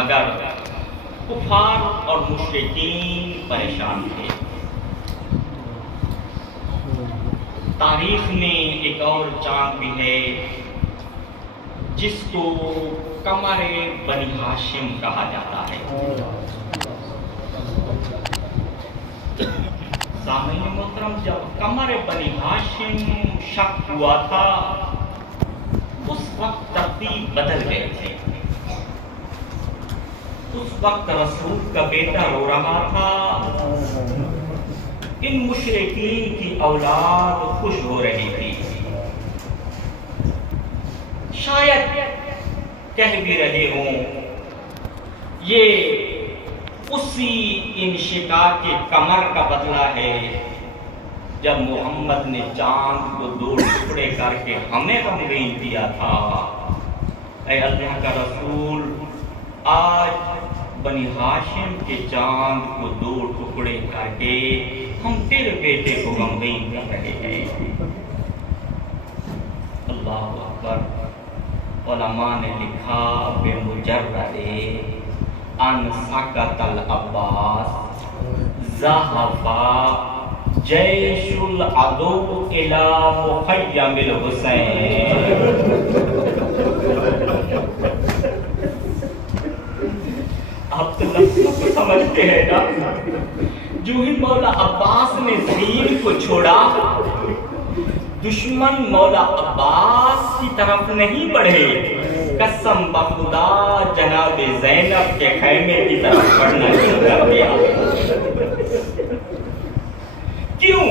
مگر کفار اور مشرکین پریشان تھے۔ تاریخ میں ایک اور چاند بھی ہے جس کو قمر بنی ہاشم کہا جاتا ہے۔ سامعین محترم، جب قمر بنی ہاشم شق ہوا تھا اس وقت ترتیب بدل گئے تھے۔ اس وقت رسول کا بیٹا رو رہا تھا، ان مشرکین کی اولاد خوش ہو رہی تھی۔ شاید کہہ بھی رہے ہوں یہ اسی انشقاق کے قمر کا بدلہ ہے جب محمد نے چاند کو دو ٹکڑے کر کے ہمیں غمگین کیا تھا۔ اے اللہ کا رسول، آج بنی ہاشم کے چاند کو دو ٹکڑے کر کے ہم تیرے بیٹے کو غمگین کر رہے ہیں۔ اللہ اکبر۔ علماء نے لکھا بے مجرد ان سکت العباس ذهب جیش العدو الى مخیم الحسین۔ آپ تو لفظوں کو سمجھتے ہیں نا، جو ہی مولا عباس نے زین کو چھوڑا، دشمن مولا عباس کی طرف نہیں بڑھے، قسم بخدا جناب زینب کے خیمے کی طرف بڑھنا شروع کر دیا۔ کیوں؟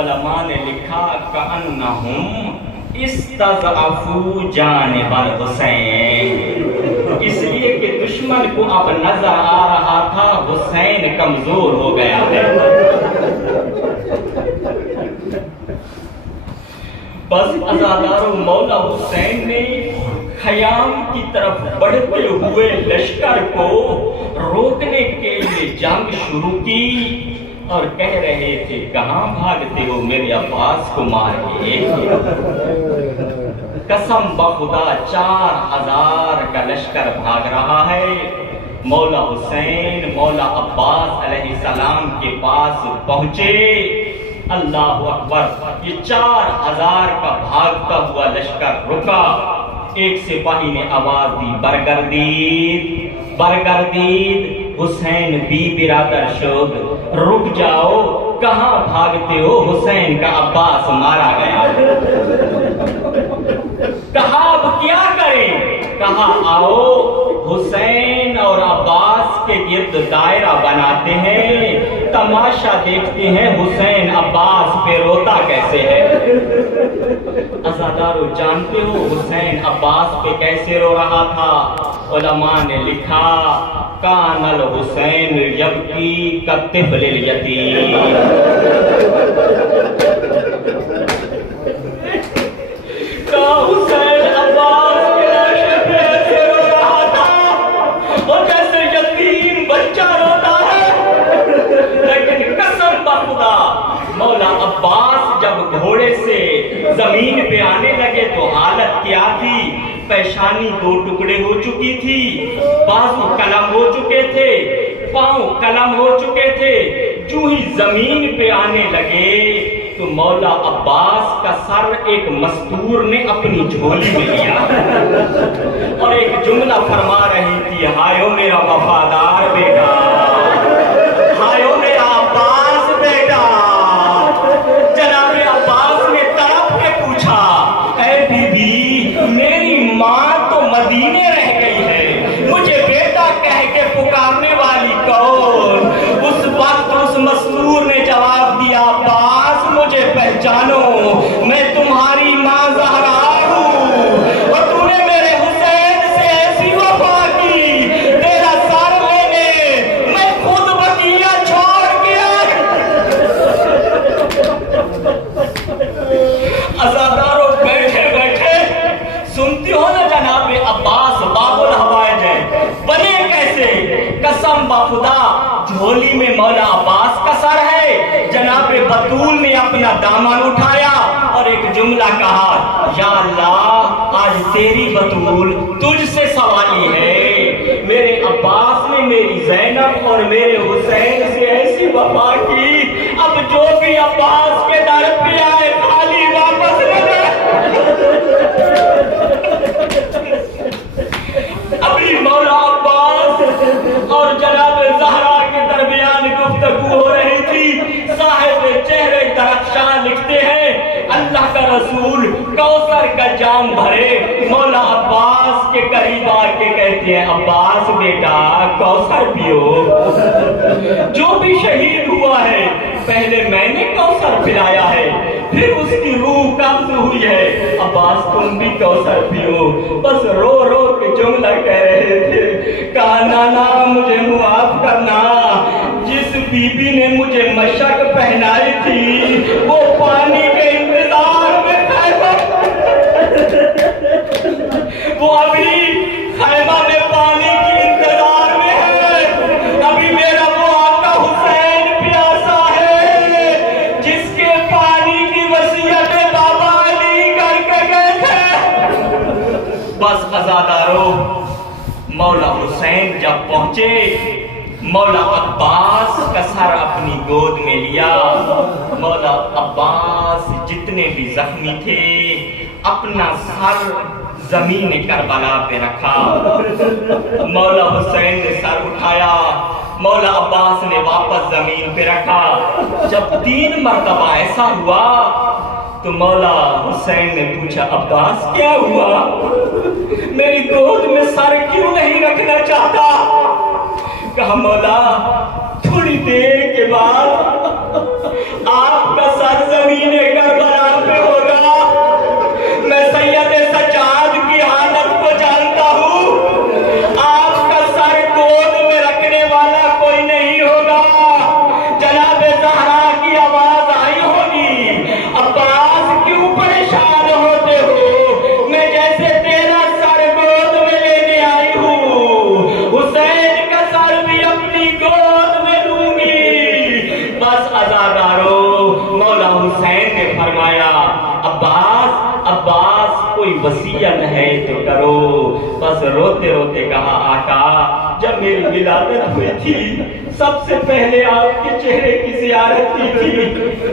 علماء نے لکھا کأنہم استضعفوا جانب الحسین، اس لیے کہ دشمن کو اب نظر آ رہا تھا حسین کمزور ہو گیا ہے۔ بس عزادارو مولا حسین نے خیام کی طرف بڑھتے ہوئے لشکر کو روکنے کے لیے جنگ شروع کی اور کہہ رہے تھے کہاں بھاگتے ہو میرے عباس کو مار کے۔ قسم بخدا 4000 کا لشکر بھاگ رہا ہے۔ مولا حسین مولا عباس علیہ السلام کے پاس پہنچے۔ اللہ اکبر، یہ 4000 کا بھاگتا ہوا لشکر رکا۔ ایک سپاہی نے آواز دی برگردید برگردید، حسین بی برادر شد رک جاؤ، کہاں بھاگتے ہو، حسین کا عباس مارا گیا۔ کہا اب کیا کریں؟ کہا آؤ حسین اور عباس کے گرد دائرہ بناتے ہیں، تماشا دیکھتے ہیں حسین عباس پہ روتا کیسے ہے۔ عزادارو جانتے ہو حسین عباس پہ کیسے رو رہا تھا؟ علماء نے لکھا کان الحسین یبکی کالطفل الیتیم، حسین عباس کے لاشے پہ ایسے رو رہا تھا اور جیسے یتیم بچہ روتا ہے۔ لیکن قسم بخدا مولا عباس جب گھوڑے سے زمین پہ آنے لگے تو حالت کیا تھی؟ پیشانی 2 ٹکڑے ہو چکی تھی، بازو قلم ہو چکے تھے، پاؤں قلم ہو چکے تھے۔ جو ہی زمین پہ آنے لگے تو مولا عباس کا سر ایک مستور نے اپنی جھولی میں لیا اور ایک جملہ فرما رہی تھی، ہائے میرا وفادار بیٹا، ہائے میرا عباس بیٹا۔ جناب عباس نے تڑپ کے پوچھا، اے بی بی میری ماں تو مدینے رہ گئی ہے، مجھے بیٹا کہہ کے پکارنے والی کون؟ اس وقت اس مستور نے جواب دیا، عباس مجھے پہچانو، میں تمہاری ماں زہرا ہوں اور تو نے میرے حسین سے ایسی وفا کی، تیرا سر لینے میں خود بقیہ چھوڑ کے عزادارو بیٹھے بیٹھے سنتی ہو نا جناب عباس باب الحوائج ہے، بنے کیسے؟ قسم بخدا جھولی میں مولا عباس کا سر ہے۔ جناب بطول نے اپنا دامن اٹھایا اور ایک جملہ کہا، یا اللہ آج تیری بطول تجھ سے سوالی ہے، میرے زینب اور میرے حسین سے ایسی وفا کی، اب جو بھی عباس کے در پہ آئے خالی واپس نہ جائے۔ ابھی مولا عباس اور جناب زہرا کے درمیان گفتگو ہو رہی تھی۔ صاحب چہرے درخشاں لکھتے ہیں اللہ کا رسول کوثر کا جام بھرے، مولا عباس کے قریب آ کے کہتے ہیں عباس بیٹا کوثر پیو، جو بھی شہید ہوا ہے پہلے میں نے کوثر پلایا ہے، پھر اس کی روح قبض ہوئی ہے، عباس تم بھی کوثر پیو۔ بس رو رو کے جملہ کہہ رہے تھے، کہا نانا مجھے معاف کرنا، جس بی بی نے مجھے مشک پہنائی تھی وہ پانی کے انتظار میں خیمہ، وہ ابھی خیمہ میں پانی کی انتظار میں ہے، ابھی میرا وہ آقا حسین پیاسا ہے جس کے پانی کی وصیت بابا علی کر کے گئے تھے۔ بس عزادارو مولا حسین جب پہنچے، مولا عباس کا سر اپنی گود میں لیا، مولا عباس جتنے بھی زخمی تھے اپنا سر زمین کربلا پہ رکھا، مولا حسین نے سر اٹھایا، مولا عباس نے واپس زمین پہ رکھا۔ جب 3 مرتبہ ایسا ہوا تو مولا حسین نے پوچھا عباس کیا ہوا، میری گود میں سر کیوں نہیں رکھنا چاہتا؟ کہا مولا تھوڑی دیر کے بعد آپ کا سر زمین کربلا پہ ہوگا، میں سید سجاد کی حالت کو جانتا ہوں، آپ کا سر گود میں رکھنے والا کوئی نہیں ہوگا۔ جناب زہرا کی آواز آئی ہوگی عباس کیوں پریشان ہوتے ہو، میں جیسے تیرا سر گود میں لینے آئی ہوں حسین کا سر بھی اپنی گود میں لوں گی۔ بس عزادارو مولا حسین نے فرمایا عباس کوئی وصیت ہے تو کرو۔ بس روتے روتے کہا آقا جب میری ولادت ہوئی تھی سب سے پہلے آپ کے چہرے کی زیارت کی تھی،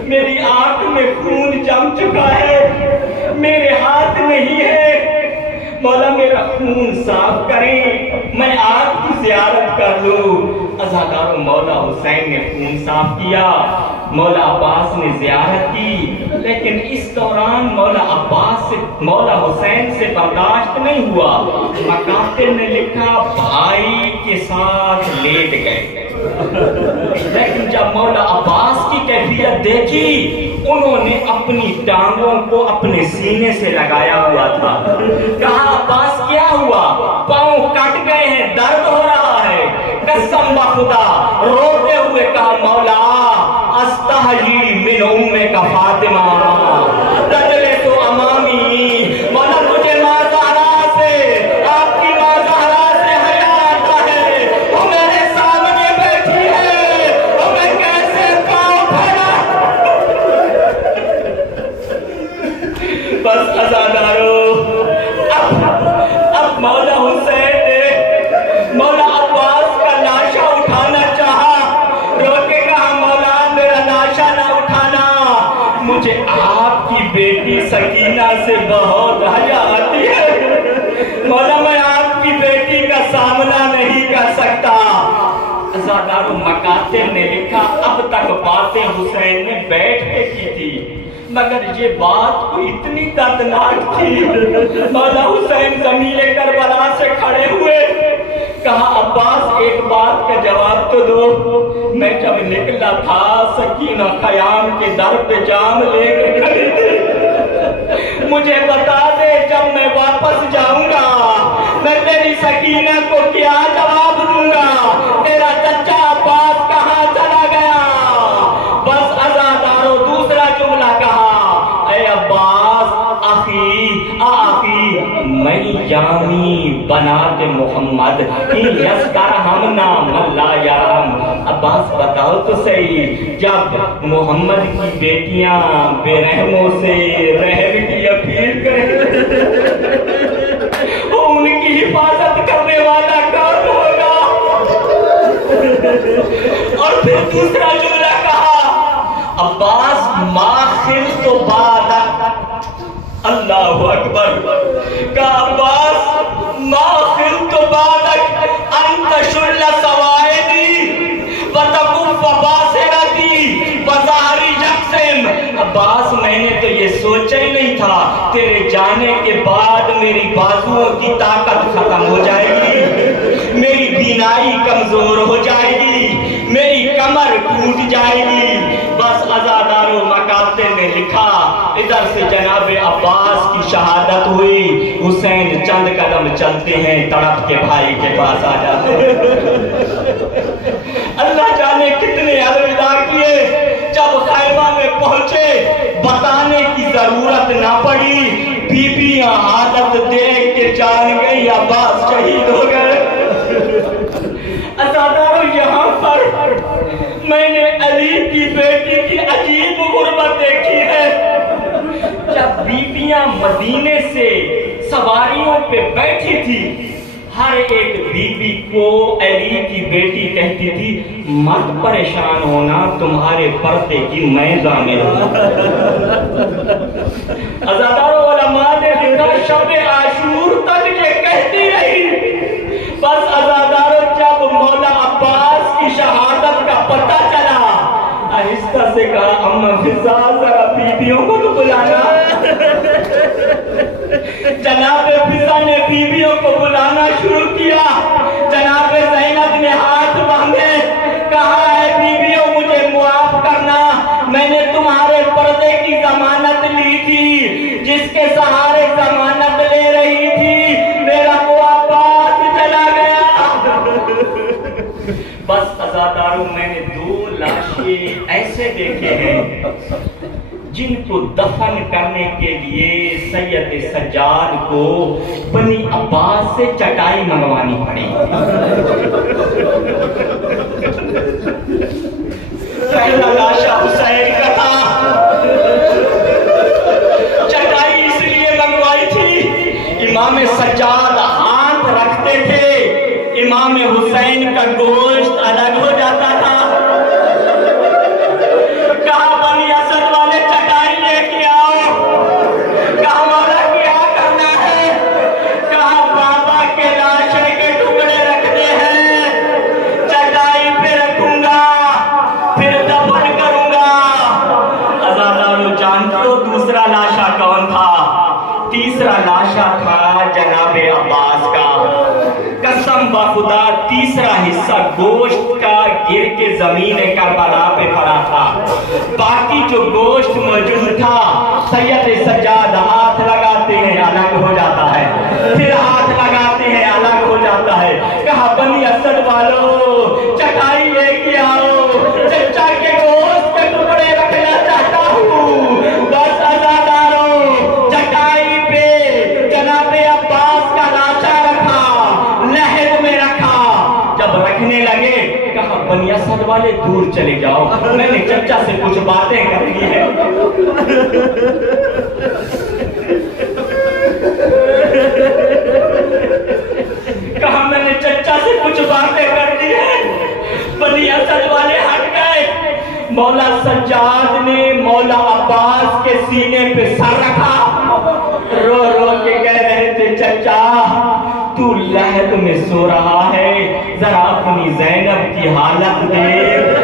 میری آنکھ میں خون جم چکا ہے، میرے ہاتھ نہیں ہے، مولا میرا خون صاف کریں میں آپ کی زیارت کر لوں۔ عزادارو مولا حسین نے خون صاف کیا، مولا عباس نے زیارت کی، لیکن اس دوران مولا حسین سے برداشت نہیں ہوا۔ مقاتل نے لکھا بھائی کے ساتھ لیٹ گئے، لیکن جب مولا عباس کی کیفیت دیکھی انہوں نے اپنی ٹانگوں کو اپنے سینے سے لگایا ہوا تھا۔ کہا عباس کیا ہوا، پاؤں کٹ گئے ہیں، درد ہو رہا ہے۔ قسم بخدا روتے ہوئے کہا مولا استحیی من امک فاطمہ تجلس امامی، مولا مجھے ماں زہرا سے، آپ کی ماں زہرا سے حیا آتا ہے، وہ میرے سامنے بیٹھی ہے، وہ میں کیسے پاؤں پھیلا۔ بس عزادارو اب مولا حسین نے مولا عباس کا لاشا اٹھانا چاہا، رو کے کہا مولا میرا لاشا نہ اٹھانا، مجھے آپ کی بیٹی سکینہ سے بہت حیا آتی ہے، مولا میں آپ کی بیٹی کا سامنا نہیں کر سکتا۔ عزادارو مقاتل نے لکھا اب تک باتیں حسین نے بیٹھ کے کی تھی، مگر یہ بات کوئی اتنی دردناک تھی۔ مولا حسین زمین کربلا سے کھڑے ہوئے، کہا عباس ایک بات کا جواب تو دو، میں جب نکلا تھا سکینہ خیام کے در پہ جام لے کے کھڑی تھی، مجھے بتا دے جب میں واپس جاؤں گا میں تیری سکینہ کو کیا جواب دوں گا، تیرا چچا عباس کہاں چلا گیا؟ بس عزادارو دوسرا جملہ کہا اے عباس آخی میں یامی بنات محمد یسکر ہمنا ملا یارم۔ عباس بتاؤ تو صحیح جب محمد کی بیٹیاں بے رحموں سے رحم کی اپیل کریں ان کی حفاظت کرنے والا کون ہوگا؟ اکبر کہا عباس ما خلت بعدک ان تشل سوائدی وتکف باصرتی وظہری یقسم. عباس میں نے تو یہ سوچا ہی نہیں تھا تیرے جانے کے بعد میری بازوؤں کی طاقت ختم ہو جائے گی, میری بینائی کمزور ہو جائے گی, میری کمر ٹوٹ جائے گی. بس عزادار و مکاتب میں لکھا ادھر سے جناب عباس کی شہادت ہوئی, حسین چند قدم چلتے ہیں تڑپ کے بھائی کے پاس آ جاتے ہیں. اللہ جانے کتنے الوداع کیے. جب خیمہ میں پہنچے بتانے کی ضرورت نہ پڑی, بیویاں حالت دیکھ کے جان گئی عباس شہید ہو گئے. عزادارو یہاں پر میں نے علی کی بیٹی کی عجیب غربت دیکھی ہے. جب بیویاں مدینے سے سواریوں پہ بیٹھی تھی, ہر ایک بیوی کو علی کی بیٹی کہتی تھی مت پریشان ہونا, تمہارے پردے کی میں ضامن ہوں. عزادارو علماء نے لکھا شب عاشور تک یہ کہتی رہی. بس عزادارو جب مولا عباس کی شہادت کا پتہ چلا, آہستہ سے کہا اما فضا ذرا بیویوں کو تو بلانا. جناب فضا نے بیویوں کو بلانا شروع کیا. جناب زینب نے ہاتھ باندھے, کہا ہے بیویوں مجھے معاف کرنا, میں نے تمہارے پردے کی ضمانت لی تھی, جس کے سہارے ضمانت لے رہی تھی میرا وہ عباس چلا گیا. بس عزاداروں میں نے 2 لاشیں ایسے دیکھے ہیں جن کو دفن کرنے کے لیے سید سجاد کو بنی عباس سے چٹائی منگوانی پڑی. پہلا لاشا حسین کا تھا, چٹائی اس لیے منگوائی تھی امام سجاد ہاتھ رکھتے تھے, امام حسین کا گوشت الگ ہو جاتا تھا. کہا بنی اسد والے چٹائی لے کے آؤ. کہا مولا کیا کرنا ہے؟ کہا بابا کے لاشے کے ٹکڑے رکھنے ہیں, چٹائی پہ رکھوں گا پھر دفن کروں گا. عزادارو جانتے ہو دوسرا لاشا کون تھا؟ تیسرا لاشا تھا جناب عباس کا. قسم بخدا تیسرا حصہ گوشت کا گر کے زمین کربلا پہ پڑا تھا. باقی جو گوشت موجود تھا سید سجاد ہاتھ لگاتے ہیں الگ ہو جاتا ہے, پھر ہاتھ لگاتے ہیں الگ ہو جاتا ہے. کہا بنی اسد والو چٹائی لے کے آؤ, چچا کے گوشت کے ٹکڑے رکھنا چاہتا ہوں. بس عزادارو چٹائی پہ جناب عباس کا لاشا رکھا, لحد میں رکھا. جب رکھنے لگے کہا بنی اسد والے دور چلے جاؤ, میں نے چچا سے کچھ باتیں کرنی ہے. کہا میں نے چچا سے کچھ باتیں کرنی ہے. بنی اسد والے ہٹ گئے. مولا سجاد نے مولا عباس کے سینے پہ سر رکھا, رو رو کے کہہ رہے تھے چچا تو لحد میں سو رہا ہے, ذرا اپنی زینب کی حالت دیکھ.